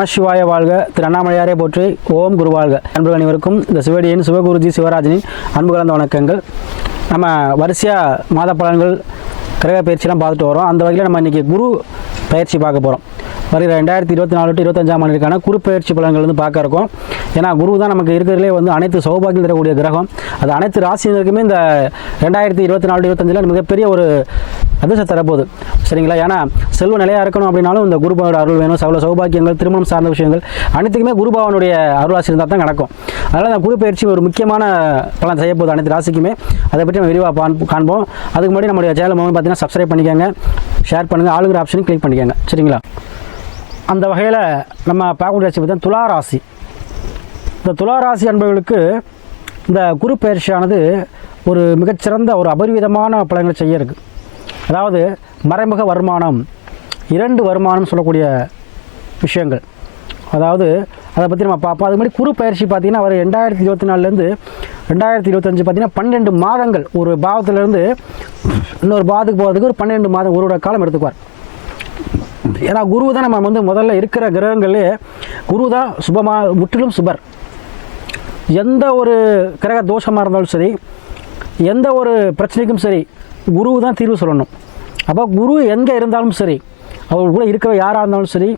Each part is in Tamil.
நமசிவாய வாழ்க திரு போற்றி ஓம் குரு வாழ்க அன்பர்கள் அனைவருக்கும் இந்த சிவடியின் சிவகுருஜி சிவராஜனின் அன்பு கலந்த வணக்கங்கள் நம்ம வரிசையாக மாத பலன்கள் கிரக பயிற்சியெலாம் பார்த்துட்டு வரோம் அந்த வகையில் நம்ம இன்றைக்கி குரு பயிற்சி பார்க்க போகிறோம் வருகிற ரெண்டாயிரத்தி இருபத்தி நாலு டு இருபத்தஞ்சாம் ஆண்டுக்கான குரு பயிற்சி பலன்கள் வந்து பார்க்க இருக்கோம் ஏன்னா குரு தான் நமக்கு இருக்கிறதுலே வந்து அனைத்து சௌபாகியம் தரக்கூடிய கிரகம் அது அனைத்து ராசியினருக்குமே இந்த ரெண்டாயிரத்தி இருபத்தி நாலு இருபத்தஞ்சில் மிகப்பெரிய ஒரு அதிர்ஷ்ட தரப்போகுது சரிங்களா ஏன்னா செல்வ நிலையாக இருக்கணும் அப்படின்னாலும் இந்த குருபாவோட அருள் வேணும் சகல சௌபாக்கியங்கள் திருமணம் சார்ந்த விஷயங்கள் அனைத்துக்குமே குருபாவனுடைய அருளாசி இருந்தால் தான் நடக்கும் அதனால் அந்த குரு பயிற்சி ஒரு முக்கியமான பலன் செய்யப்போகுது அனைத்து ராசிக்குமே அதை பற்றி நம்ம விரிவாக காண்போம் அதுக்கு முன்னாடி நம்மளுடைய சேனல் மூலம் பார்த்தீங்கன்னா சப்ஸ்கிரைப் பண்ணிக்கோங்க ஷேர் பண்ணுங்கள் ஆளுங்கிற ஆப்ஷனும் கிளிக் பண்ணிக்கோங்க சரிங்களா அந்த வகையில் நம்ம பார்க்கக்கூடிய ராசி பார்த்தீங்கன்னா துளாராசி இந்த துளாராசி என்பவர்களுக்கு இந்த குரு பயிற்சியானது ஒரு மிகச்சிறந்த ஒரு அபரிவிதமான பலன்களை செய்ய இருக்குது அதாவது மறைமுக வருமானம் இரண்டு வருமானம் சொல்லக்கூடிய விஷயங்கள் அதாவது அதை பற்றி நம்ம பார்ப்போம் அது மாதிரி குறு பயிற்சி பார்த்திங்கன்னா அவர் ரெண்டாயிரத்தி இருபத்தி நாலுலேருந்து ரெண்டாயிரத்தி இருபத்தஞ்சு பார்த்திங்கன்னா பன்னெண்டு மாதங்கள் ஒரு பாவத்துலேருந்து இன்னொரு பாவத்துக்கு போகிறதுக்கு ஒரு பன்னெண்டு மாதம் ஒரு காலம் எடுத்துக்குவார் ஏன்னா குரு தான் நம்ம வந்து முதல்ல இருக்கிற கிரகங்களே குரு தான் சுபமாக முற்றிலும் சுபர் எந்த ஒரு கிரக தோஷமாக இருந்தாலும் சரி எந்த ஒரு பிரச்சனைக்கும் சரி குரு தான் தீர்வு சொல்லணும் அப்போ குரு எங்கே இருந்தாலும் சரி அவர் கூட இருக்கிற யாராக இருந்தாலும் சரி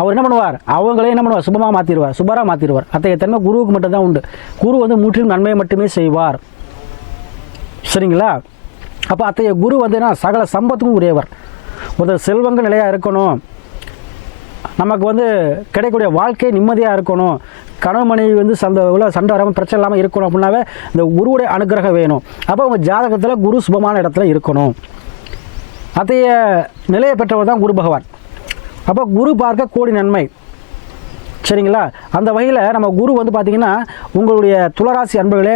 அவர் என்ன பண்ணுவார் அவங்களே என்ன பண்ணுவார் சுபமாக மாற்றிடுவார் சுபராக மாற்றிடுவார் அத்தகைய தன்மை குருவுக்கு மட்டும்தான் உண்டு குரு வந்து முற்றிலும் நன்மையை மட்டுமே செய்வார் சரிங்களா அப்போ அத்தகைய குரு வந்து என்ன சகல சம்பத்துக்கும் உரியவர் ஒரு செல்வங்கள் நிலையாக இருக்கணும் நமக்கு வந்து கிடைக்கக்கூடிய வாழ்க்கை நிம்மதியாக இருக்கணும் கணவன் மனைவி வந்து சந்த உள்ள சண்டை வராமல் பிரச்சனை இல்லாமல் இருக்கணும் அப்படின்னாவே இந்த குருவுடைய அனுகிரகம் வேணும் அப்போ உங்கள் ஜாதகத்தில் குரு சுபமான இடத்துல இருக்கணும் அத்தைய நிலையை பெற்றவர் தான் குரு பகவான் அப்போ குரு பார்க்க கோடி நன்மை சரிங்களா அந்த வகையில் நம்ம குரு வந்து பார்த்திங்கன்னா உங்களுடைய துளராசி அன்புகளே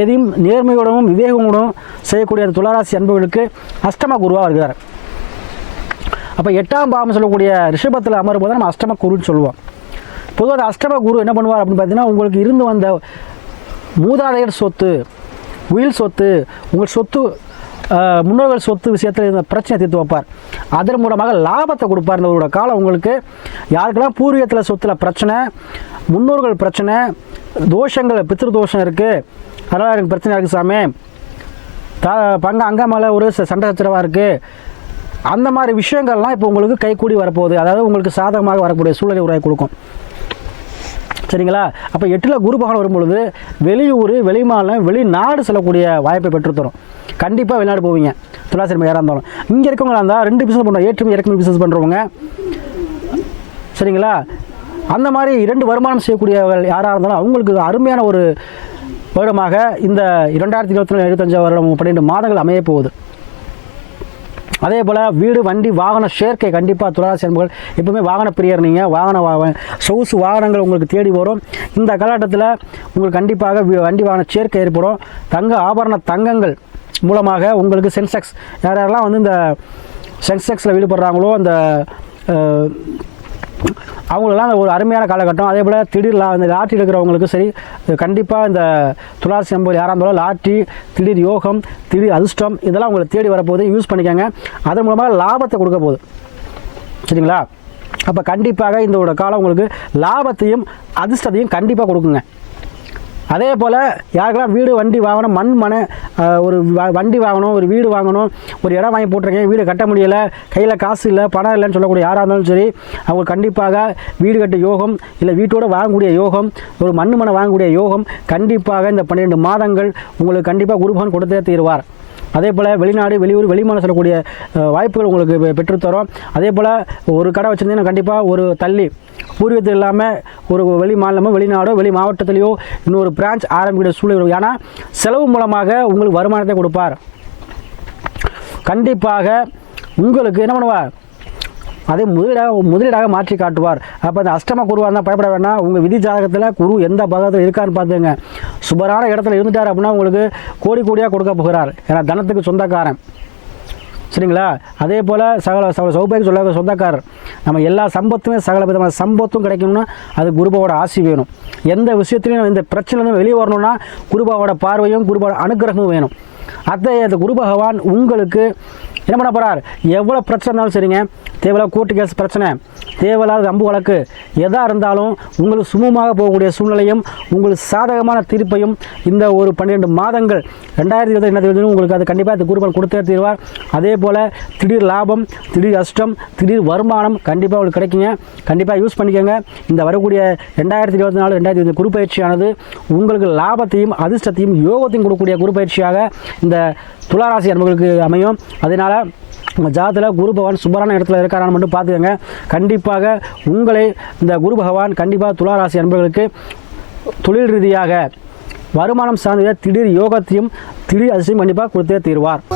எதையும் நேர்மையுடனும் விவேகமுடனும் செய்யக்கூடிய அந்த துளராசி அன்புகளுக்கு அஷ்டம குருவாக இருக்கிறார் அப்போ எட்டாம் பாவம் சொல்லக்கூடிய ரிஷபத்தில் அமரும் போது நம்ம அஷ்டம குருன்னு சொல்லுவோம் பொதுவாக அந்த அஷ்டம குரு என்ன பண்ணுவார் அப்படின்னு பார்த்தீங்கன்னா உங்களுக்கு இருந்து வந்த மூதாதையர் சொத்து உயில் சொத்து உங்கள் சொத்து முன்னோர்கள் சொத்து விஷயத்தில் இருந்த பிரச்சனை தீர்த்து வைப்பார் அதன் மூலமாக லாபத்தை கொடுப்பார் இந்த காலம் உங்களுக்கு யாருக்கெல்லாம் பூர்வீகத்தில் சொத்தில் பிரச்சனை முன்னோர்கள் பிரச்சனை தோஷங்கள் பித்திரு தோஷம் இருக்குது அதனால் எனக்கு பிரச்சனையாக இருக்குது சாமி த பங்க மேலே ஒரு சண்டை சச்சரவாக இருக்குது அந்த மாதிரி விஷயங்கள்லாம் இப்போ உங்களுக்கு கூடி வரப்போகுது அதாவது உங்களுக்கு சாதகமாக வரக்கூடிய சூழலை உருவாக்கி கொடுக்கும் சரிங்களா அப்போ எட்டில் குரு பகவான் வரும்பொழுது வெளியூர் வெளிமாநிலம் வெளிநாடு செல்லக்கூடிய வாய்ப்பை பெற்றுத்தரும் கண்டிப்பாக வெளிநாடு போவீங்க துளாசிரம யாராக இருந்தாலும் இங்கே இருக்கவங்களா இருந்தால் ரெண்டு பிஸ்னஸ் பண்ணுறோம் ஏற்றுமதி இறக்குமதி பிஸ்னஸ் பண்ணுறவங்க சரிங்களா அந்த மாதிரி இரண்டு வருமானம் செய்யக்கூடியவர்கள் யாராக இருந்தாலும் அவங்களுக்கு அருமையான ஒரு வருடமாக இந்த இரண்டாயிரத்தி இருபத்தி நாலு எழுபத்தஞ்சாவது வருடம் பன்னிரெண்டு மாதங்கள் அமைய போகுது அதே போல் வீடு வண்டி வாகன சேர்க்கை கண்டிப்பாக துளராசி அன்புகள் எப்பவுமே வாகன பிரியர் நீங்கள் வாகன சொகுசு வாகனங்கள் உங்களுக்கு தேடி வரும் இந்த காலகட்டத்தில் உங்களுக்கு கண்டிப்பாக வண்டி வாகன சேர்க்கை ஏற்படும் தங்க ஆபரண தங்கங்கள் மூலமாக உங்களுக்கு சென்செக்ஸ் யார் யாரெல்லாம் வந்து இந்த சென்செக்ஸில் ஈடுபடுறாங்களோ அந்த அந்த ஒரு அருமையான காலகட்டம் அதே போல் திடீர் அந்த லாட்டி எடுக்கிறவங்களுக்கு சரி கண்டிப்பாக இந்த துளாசி நம்பர் யாராக இருந்தாலும் லாட்டி திடீர் யோகம் திடீர் அதிர்ஷ்டம் இதெல்லாம் உங்களை தேடி வரப்போகுது யூஸ் பண்ணிக்கோங்க அதன் மூலமாக லாபத்தை கொடுக்க போகுது சரிங்களா அப்போ கண்டிப்பாக இந்த காலம் உங்களுக்கு லாபத்தையும் அதிர்ஷ்டத்தையும் கண்டிப்பாக கொடுக்குங்க அதே போல் யாருக்கெல்லாம் வீடு வண்டி வாங்கணும் மண் மனை ஒரு வண்டி வாங்கணும் ஒரு வீடு வாங்கணும் ஒரு இடம் வாங்கி போட்டிருக்கேன் வீடு கட்ட முடியலை கையில் காசு இல்லை பணம் இல்லைன்னு சொல்லக்கூடிய யாராக இருந்தாலும் சரி அவங்க கண்டிப்பாக வீடு கட்ட யோகம் இல்லை வீட்டோடு வாங்கக்கூடிய யோகம் ஒரு மண் மனை வாங்கக்கூடிய யோகம் கண்டிப்பாக இந்த பன்னிரெண்டு மாதங்கள் உங்களுக்கு கண்டிப்பாக குருபகன் கொடுத்தே தீர்வார் அதே போல் வெளிநாடு வெளியூர் வெளிமான செல்லக்கூடிய வாய்ப்புகள் உங்களுக்கு பெற்றுத்தரும் அதே போல் ஒரு கடை வச்சுருந்தீங்கன்னா கண்டிப்பாக ஒரு தள்ளி பூர்வீகத்தில் இல்லாமல் ஒரு வெளி மாநிலமோ வெளிநாடோ வெளி மாவட்டத்திலேயோ இன்னொரு பிரான்ச் ஆரம்பிக்கிற சூழ்நிலை ஏன்னா செலவு மூலமாக உங்களுக்கு வருமானத்தை கொடுப்பார் கண்டிப்பாக உங்களுக்கு என்ன பண்ணுவார் அதே முதலீடாக முதலீடாக மாற்றி காட்டுவார் அப்போ அந்த அஷ்டம குருவாக இருந்தால் பயப்பட வேண்டாம் உங்கள் விதி ஜாதகத்தில் குரு எந்த பதத்தில் இருக்கான்னு பார்த்துங்க சுபரான இடத்துல இருந்துட்டார் அப்படின்னா உங்களுக்கு கோடி கோடியாக கொடுக்க போகிறார் ஏன்னா தனத்துக்கு சொந்தக்காரன் சரிங்களா அதே போல் சகல சகல சௌபாகிய சொல்ல சொந்தக்காரர் நம்ம எல்லா சம்பத்துமே சகல விதமான சம்பத்தும் கிடைக்கணும்னா அது குருபாவோட ஆசி வேணும் எந்த விஷயத்துலையும் இந்த பிரச்சனையிலும் வெளியே வரணும்னா குருபாவோட பார்வையும் குருபாவோட அனுகிரகமும் வேணும் அத்தகைய குரு பகவான் உங்களுக்கு என்ன பண்ண போகிறார் எவ்வளோ பிரச்சனை இருந்தாலும் சரிங்க தேவையில்லாத கோர்ட்டு கேஸ் பிரச்சனை தேவையில்லாத அம்பு வழக்கு எதாக இருந்தாலும் உங்களுக்கு சுமூகமாக போகக்கூடிய சூழ்நிலையும் உங்களுக்கு சாதகமான தீர்ப்பையும் இந்த ஒரு பன்னிரெண்டு மாதங்கள் ரெண்டாயிரத்தி இருபத்தி ரெண்டாயிரத்தி உங்களுக்கு அது கண்டிப்பாக குருபன் கொடுத்தே தீர்வார் அதே போல் திடீர் லாபம் திடீர் அஷ்டம் திடீர் வருமானம் கண்டிப்பாக உங்களுக்கு கிடைக்குங்க கண்டிப்பாக யூஸ் பண்ணிக்கோங்க இந்த வரக்கூடிய ரெண்டாயிரத்தி இருபத்தி நாலு ரெண்டாயிரத்தி இருபது குறுப்பயிற்சியானது உங்களுக்கு லாபத்தையும் அதிர்ஷ்டத்தையும் யோகத்தையும் கொடுக்கக்கூடிய குறுப்பயிற்சியாக இந்த துளாராசி அன்புகளுக்கு அமையும் அதனால் உங்கள் ஜாதத்தில் குரு பகவான் சுபரான இடத்துல இருக்காரான்னு மட்டும் பார்த்துக்கோங்க கண்டிப்பாக உங்களை இந்த குரு பகவான் கண்டிப்பாக துளாராசி அன்பர்களுக்கு தொழில் ரீதியாக வருமானம் சார்ந்த திடீர் யோகத்தையும் திடீர் அதிசயம் கண்டிப்பாக கொடுத்தே தீர்வார்